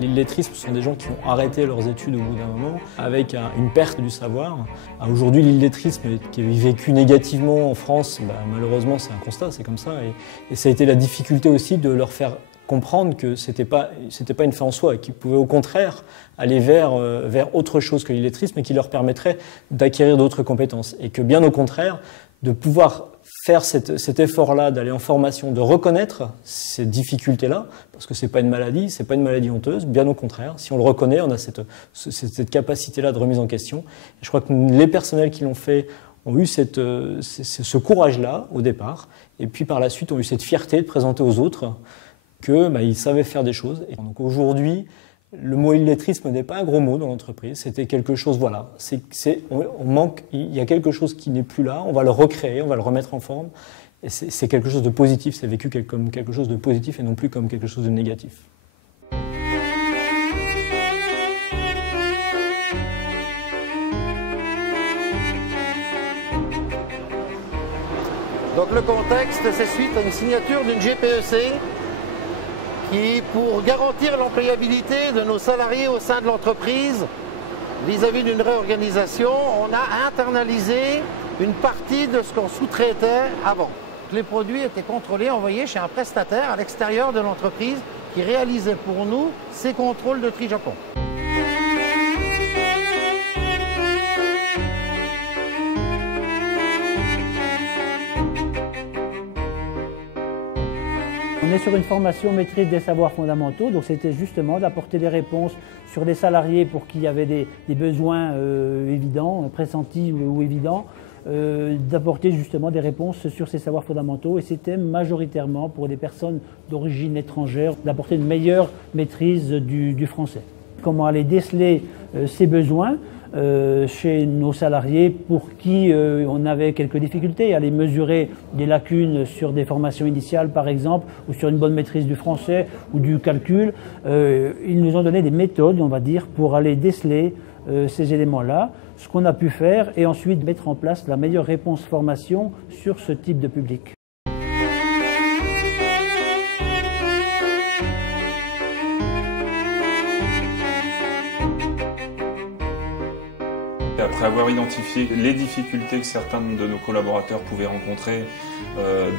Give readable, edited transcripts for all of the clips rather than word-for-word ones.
L'illettrisme, ce sont des gens qui ont arrêté leurs études au bout d'un moment avec une perte du savoir. Aujourd'hui, l'illettrisme qui est vécu négativement en France, malheureusement c'est un constat, c'est comme ça. Et ça a été la difficulté aussi de leur faire comprendre que c'était pas une fin en soi et qu'ils pouvaient au contraire aller vers autre chose que l'illettrisme et qui leur permettrait d'acquérir d'autres compétences. Et que bien au contraire, de pouvoir faire cet effort-là, d'aller en formation, de reconnaître ces difficultés-là, parce que c'est pas une maladie honteuse, bien au contraire. Si on le reconnaît, on a cette capacité-là de remise en question. Et je crois que les personnels qui l'ont fait ont eu ce courage-là au départ, et puis par la suite ont eu cette fierté de présenter aux autres qu'ils savaient faire des choses. Et donc aujourd'hui, le mot illettrisme n'est pas un gros mot dans l'entreprise, c'était quelque chose, voilà, on manque, il y a quelque chose qui n'est plus là, on va le recréer, on va le remettre en forme, et c'est quelque chose de positif, c'est vécu comme quelque chose de positif et non plus comme quelque chose de négatif. Donc le contexte, c'est suite à une signature d'une GPEC qui, pour garantir l'employabilité de nos salariés au sein de l'entreprise, vis-à-vis d'une réorganisation, on a internalisé une partie de ce qu'on sous-traitait avant. Les produits étaient contrôlés, envoyés chez un prestataire à l'extérieur de l'entreprise qui réalisait pour nous ces contrôles de tri Japon. On est sur une formation maîtrise des savoirs fondamentaux, donc c'était justement d'apporter des réponses sur des salariés pour qui il y avait des besoins évidents, pressentis ou évidents, d'apporter justement des réponses sur ces savoirs fondamentaux, et c'était majoritairement pour des personnes d'origine étrangère, d'apporter une meilleure maîtrise du français. Comment aller déceler ces besoins chez nos salariés pour qui on avait quelques difficultés, aller mesurer des lacunes sur des formations initiales par exemple, ou sur une bonne maîtrise du français ou du calcul. Ils nous ont donné des méthodes, on va dire, pour aller déceler ces éléments-là, ce qu'on a pu faire, et ensuite mettre en place la meilleure réponse formation sur ce type de public. Après avoir identifié les difficultés que certains de nos collaborateurs pouvaient rencontrer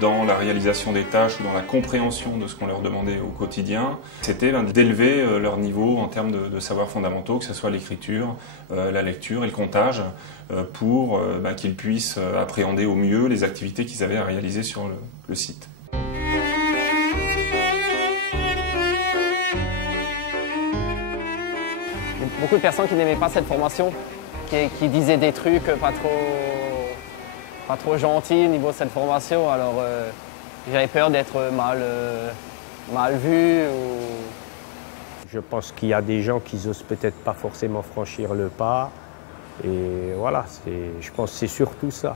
dans la réalisation des tâches ou dans la compréhension de ce qu'on leur demandait au quotidien, c'était d'élever leur niveau en termes de savoirs fondamentaux, que ce soit l'écriture, la lecture et le comptage, pour qu'ils puissent appréhender au mieux les activités qu'ils avaient à réaliser sur le site. Il y a beaucoup de personnes qui n'aimaient pas cette formation, qui disaient des trucs pas trop gentils au niveau de cette formation, alors j'avais peur d'être mal vu. Je pense qu'il y a des gens qui n'osent peut-être pas forcément franchir le pas, et voilà, je pense que c'est surtout ça.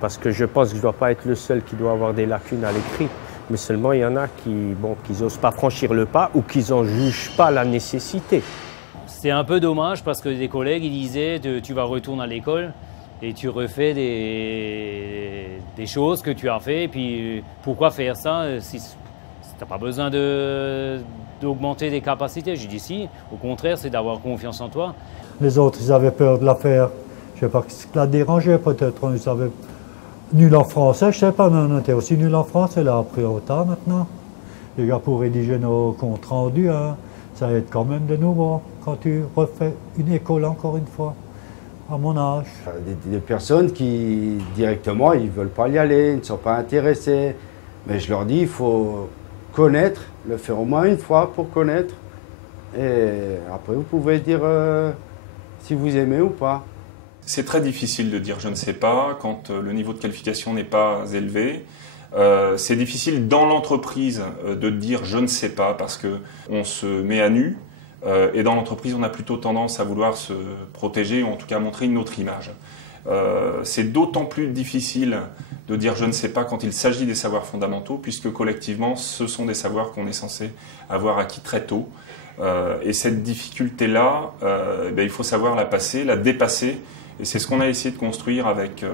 Parce que je pense que je ne dois pas être le seul qui doit avoir des lacunes à l'écrit, mais seulement il y en a qui n'osent pas franchir le pas ou qui n'en jugent pas la nécessité. C'est un peu dommage parce que des collègues ils disaient tu vas retourner à l'école et tu refais des choses que tu as fait, et puis pourquoi faire ça si tu n'as pas besoin d'augmenter des capacités? J'ai dit si, au contraire c'est d'avoir confiance en toi. Les autres ils avaient peur de la faire, je ne sais pas ce qui l'a dérangé peut-être, ils avaient nul en français, je ne sais pas, mais on était aussi nul en français, là après autant maintenant. Les gars pour rédiger nos comptes rendus, hein. Ça aide quand même de nouveau quand tu refais une école encore une fois, à mon âge. Des personnes qui directement ils ne veulent pas y aller, ils ne sont pas intéressés. Mais je leur dis il faut connaître, le faire au moins une fois pour connaître. Et après vous pouvez dire si vous aimez ou pas. C'est très difficile de dire je ne sais pas quand le niveau de qualification n'est pas élevé. C'est difficile dans l'entreprise de dire je ne sais pas parce qu'on se met à nu et dans l'entreprise on a plutôt tendance à vouloir se protéger ou en tout cas montrer une autre image. C'est d'autant plus difficile de dire je ne sais pas quand il s'agit des savoirs fondamentaux puisque collectivement ce sont des savoirs qu'on est censé avoir acquis très tôt et cette difficulté-là, il faut savoir la passer, la dépasser. Et c'est ce qu'on a essayé de construire avec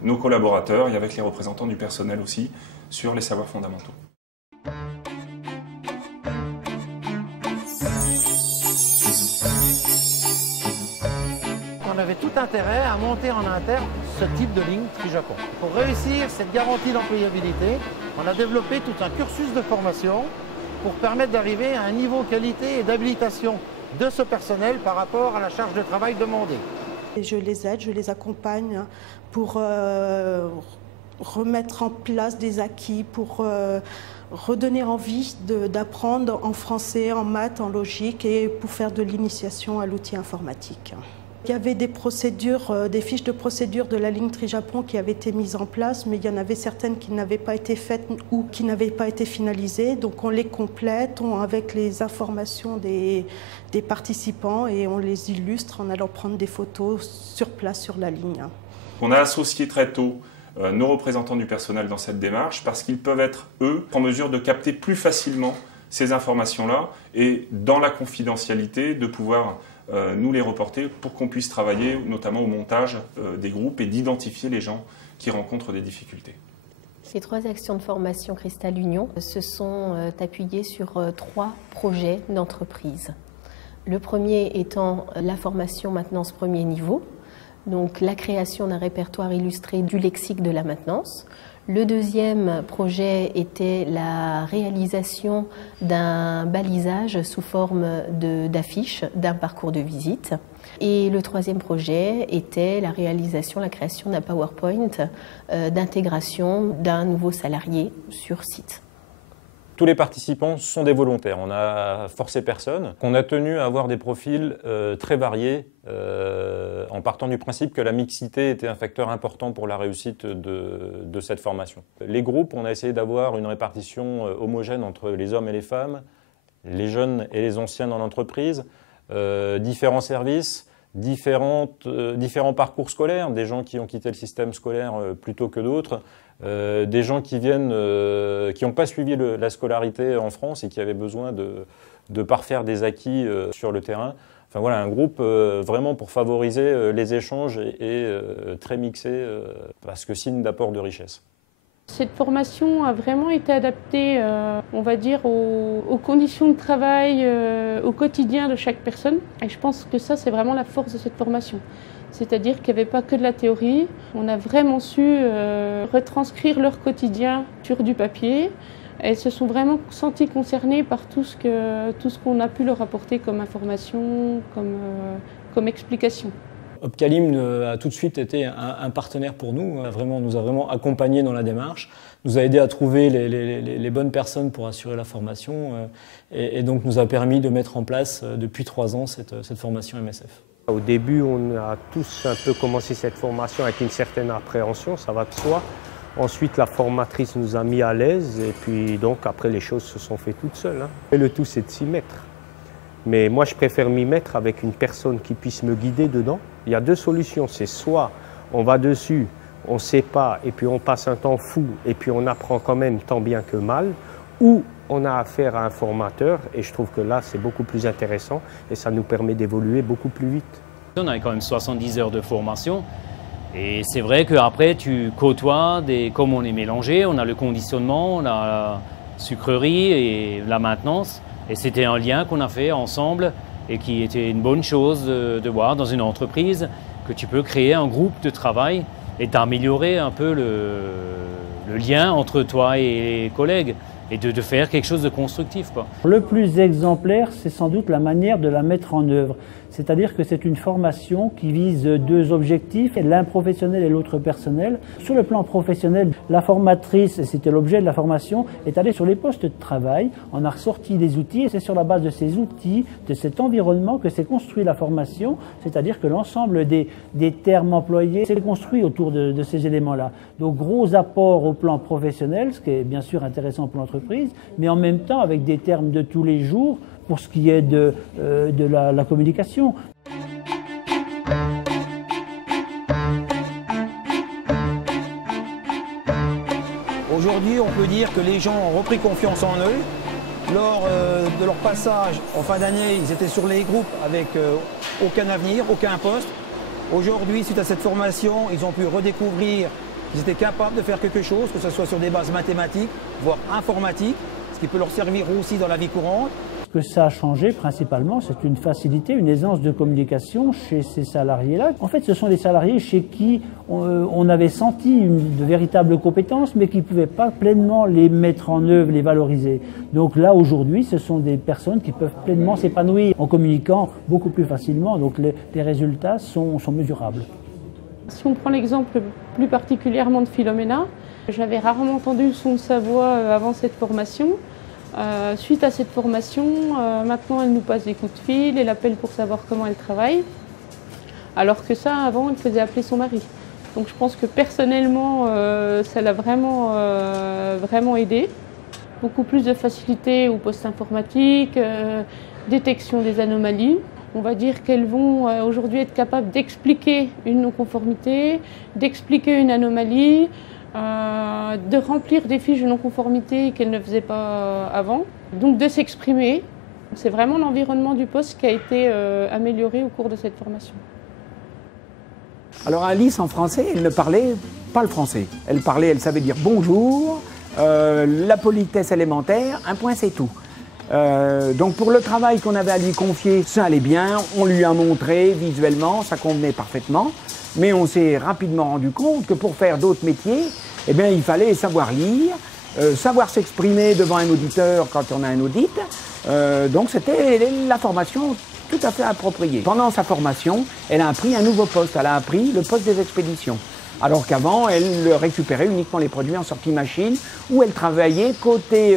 nos collaborateurs et avec les représentants du personnel aussi sur les savoirs fondamentaux. on avait tout intérêt à monter en interne ce type de ligne Tri-Japon. Pour réussir cette garantie d'employabilité, on a développé tout un cursus de formation pour permettre d'arriver à un niveau qualité et d'habilitation de ce personnel par rapport à la charge de travail demandée. Et je les aide, je les accompagne pour remettre en place des acquis, pour redonner envie d'apprendre en français, en maths, en logique et pour faire de l'initiation à l'outil informatique. Il y avait des procédures, des fiches de procédure de la ligne Tri-Japon qui avaient été mises en place, mais il y en avait certaines qui n'avaient pas été faites ou qui n'avaient pas été finalisées. Donc on les complète avec les informations des participants et on les illustre en allant prendre des photos sur place sur la ligne. On a associé très tôt nos représentants du personnel dans cette démarche parce qu'ils peuvent être, eux, en mesure de capter plus facilement ces informations-là et dans la confidentialité de pouvoir nous les reporter pour qu'on puisse travailler notamment au montage des groupes et d'identifier les gens qui rencontrent des difficultés. Ces 3 actions de formation Cristal Union se sont appuyées sur 3 projets d'entreprise. Le premier étant la formation maintenance premier niveau, donc la création d'un répertoire illustré du lexique de la maintenance. Le deuxième projet était la réalisation d'un balisage sous forme d'affiche d'un parcours de visite. Et le troisième projet était la réalisation, la création d'un PowerPoint d'intégration d'un nouveau salarié sur site. Tous les participants sont des volontaires. On a forcé personne. On a tenu à avoir des profils très variés en partant du principe que la mixité était un facteur important pour la réussite de cette formation. Les groupes, on a essayé d'avoir une répartition homogène entre les hommes et les femmes, les jeunes et les anciens dans l'entreprise, différents services, différents parcours scolaires, des gens qui ont quitté le système scolaire plutôt que d'autres, des gens qui viennent, qui n'ont pas suivi la scolarité en France et qui avaient besoin de parfaire des acquis sur le terrain. Enfin voilà, un groupe vraiment pour favoriser les échanges et très mixé, parce que signe d'apport de richesse. Cette formation a vraiment été adaptée, on va dire, aux conditions de travail, au quotidien de chaque personne. Et je pense que ça, c'est vraiment la force de cette formation. C'est-à-dire qu'il n'y avait pas que de la théorie. On a vraiment su retranscrire leur quotidien sur du papier. Elles se sont vraiment senties concernées par tout ce qu'on a pu leur apporter comme information, comme explication. Opcalim a tout de suite été un partenaire pour nous, nous a vraiment accompagnés dans la démarche, nous a aidé à trouver les bonnes personnes pour assurer la formation et donc nous a permis de mettre en place depuis 3 ans cette formation MSF. Au début, on a tous un peu commencé cette formation avec une certaine appréhension, ça va de soi. Ensuite, la formatrice nous a mis à l'aise et puis donc après les choses se sont faites toutes seules. Et le tout, c'est de s'y mettre. Mais moi, je préfère m'y mettre avec une personne qui puisse me guider dedans. Il y a 2 solutions, c'est soit on va dessus, on ne sait pas, et puis on passe un temps fou, et puis on apprend quand même tant bien que mal, ou on a affaire à un formateur, et je trouve que là, c'est beaucoup plus intéressant, et ça nous permet d'évoluer beaucoup plus vite. On a quand même 70 heures de formation, et c'est vrai qu'après, tu côtoies, comme on est mélangé, on a le conditionnement, on a la sucrerie et la maintenance, et c'était un lien qu'on a fait ensemble et qui était une bonne chose de voir dans une entreprise, que tu peux créer un groupe de travail et d'améliorer un peu le lien entre toi et les collègues et de faire quelque chose de constructif, quoi. Le plus exemplaire, c'est sans doute la manière de la mettre en œuvre. C'est-à-dire que c'est une formation qui vise 2 objectifs, l'un professionnel et l'autre personnel. Sur le plan professionnel, la formatrice, et c'était l'objet de la formation, est allée sur les postes de travail, on a ressorti des outils et c'est sur la base de ces outils, de cet environnement que s'est construit la formation, c'est-à-dire que l'ensemble des termes employés s'est construit autour de ces éléments-là. Donc gros apport au plan professionnel, ce qui est bien sûr intéressant pour l'entreprise, mais en même temps avec des termes de tous les jours, pour ce qui est de la communication. Aujourd'hui, on peut dire que les gens ont repris confiance en eux. Lors de leur passage en fin d'année, ils étaient sur les groupes avec aucun avenir, aucun poste. Aujourd'hui, suite à cette formation, ils ont pu redécouvrir qu'ils étaient capables de faire quelque chose, que ce soit sur des bases mathématiques, voire informatiques, ce qui peut leur servir aussi dans la vie courante. Ce que ça a changé principalement, c'est une facilité, une aisance de communication chez ces salariés-là. En fait, ce sont des salariés chez qui on avait senti de véritables compétences, mais qui ne pouvaient pas pleinement les mettre en œuvre, les valoriser. Donc là, aujourd'hui, ce sont des personnes qui peuvent pleinement s'épanouir en communiquant beaucoup plus facilement. Donc les résultats sont mesurables. Si on prend l'exemple plus particulièrement de Philomena, j'avais rarement entendu son de sa voix avant cette formation. Suite à cette formation, maintenant elle nous passe des coups de fil, elle appelle pour savoir comment elle travaille, alors que ça, avant, elle faisait appeler son mari. Donc je pense que personnellement, ça l'a vraiment, vraiment aidé. Beaucoup plus de facilité au poste informatique, détection des anomalies. On va dire qu'elles vont aujourd'hui être capables d'expliquer une non-conformité, d'expliquer une anomalie, de remplir des fiches de non-conformité qu'elles ne faisaient pas avant, donc de s'exprimer. C'est vraiment l'environnement du poste qui a été amélioré au cours de cette formation. Alors Alice, en français, elle ne parlait pas le français. Elle savait dire bonjour, la politesse élémentaire, un point c'est tout. Donc pour le travail qu'on avait à lui confier, ça allait bien, on lui a montré visuellement, ça convenait parfaitement, mais on s'est rapidement rendu compte que pour faire d'autres métiers, eh bien, il fallait savoir lire, savoir s'exprimer devant un auditeur quand on a un audit, donc c'était la formation tout à fait appropriée. Pendant sa formation, elle a appris un nouveau poste, elle a appris le poste des expéditions. Alors qu'avant, elle récupérait uniquement les produits en sortie machine, où elle travaillait côté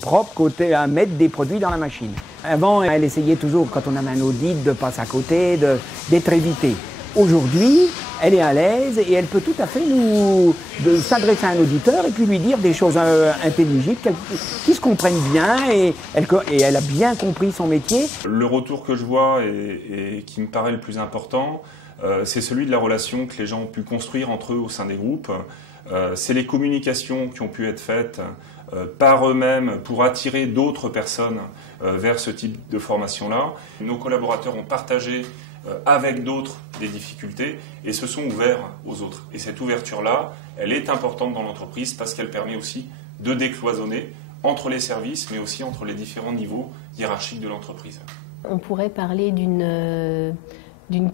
propre, côté à mettre des produits dans la machine. Avant, elle essayait toujours, quand on avait un audit, de passer à côté, d'être évitée. Aujourd'hui, elle est à l'aise et elle peut tout à fait s'adresser à un auditeur et puis lui dire des choses intelligibles, qui se comprennent bien et elle a bien compris son métier. Le retour que je vois et qui me paraît le plus important, c'est celui de la relation que les gens ont pu construire entre eux au sein des groupes. C'est les communications qui ont pu être faites par eux-mêmes pour attirer d'autres personnes vers ce type de formation-là. Nos collaborateurs ont partagé avec d'autres des difficultés et se sont ouverts aux autres. Et cette ouverture-là, elle est importante dans l'entreprise parce qu'elle permet aussi de décloisonner entre les services, mais aussi entre les différents niveaux hiérarchiques de l'entreprise. On pourrait parler d'une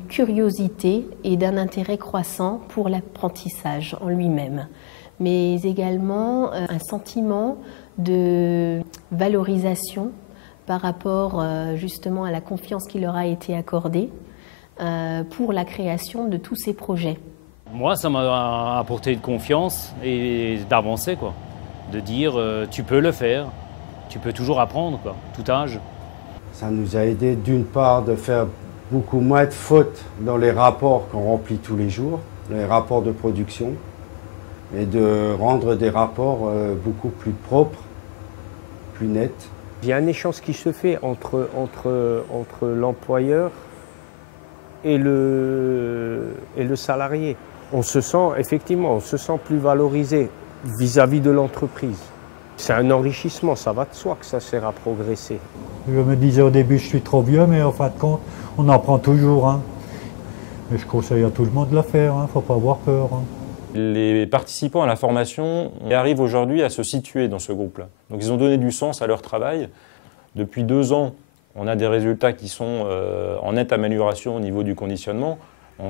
curiosité et d'un intérêt croissant pour l'apprentissage en lui-même, mais également un sentiment de valorisation par rapport justement à la confiance qui leur a été accordée pour la création de tous ces projets. Moi, ça m'a apporté de confiance et d'avancer, quoi. De dire tu peux le faire, tu peux toujours apprendre, quoi, tout âge. Ça nous a aidé d'une part de faire beaucoup moins de fautes dans les rapports qu'on remplit tous les jours, les rapports de production, et de rendre des rapports beaucoup plus propres, plus nets. Il y a un échange qui se fait entre l'employeur et le salarié. On se sent plus valorisé vis-à-vis de l'entreprise. C'est un enrichissement, ça va de soi que ça sert à progresser. Je me disais au début, je suis trop vieux, mais en fin de compte, on apprend toujours. Hein. Mais je conseille à tout le monde de le faire, il ne faut pas avoir peur. Hein. Les participants à la formation arrivent aujourd'hui à se situer dans ce groupe-là. Donc ils ont donné du sens à leur travail. Depuis 2 ans, on a des résultats qui sont en nette amélioration au niveau du conditionnement.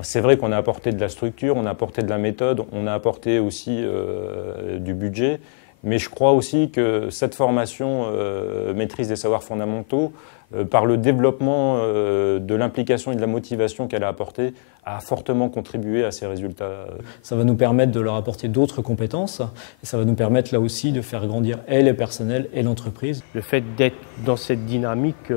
C'est vrai qu'on a apporté de la structure, on a apporté de la méthode, on a apporté aussi du budget. Mais je crois aussi que cette formation maîtrise des savoirs fondamentaux, par le développement de l'implication et de la motivation qu'elle a apporté, a fortement contribué à ces résultats. Ça va nous permettre de leur apporter d'autres compétences et ça va nous permettre là aussi de faire grandir et les personnels et l'entreprise. Le fait d'être dans cette dynamique,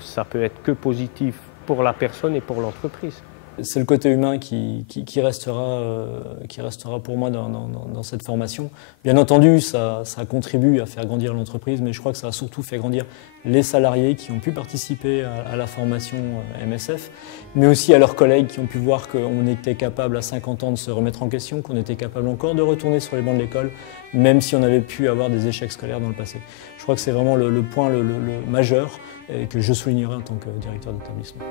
ça peut être que positif pour la personne et pour l'entreprise. C'est le côté humain qui restera pour moi dans cette formation. Bien entendu, ça contribue à faire grandir l'entreprise, mais je crois que ça a surtout fait grandir les salariés qui ont pu participer à la formation MSF, mais aussi à leurs collègues qui ont pu voir qu'on était capable à 50 ans de se remettre en question, qu'on était capable encore de retourner sur les bancs de l'école, même si on avait pu avoir des échecs scolaires dans le passé. Je crois que c'est vraiment le point le majeur que je soulignerai en tant que directeur d'établissement.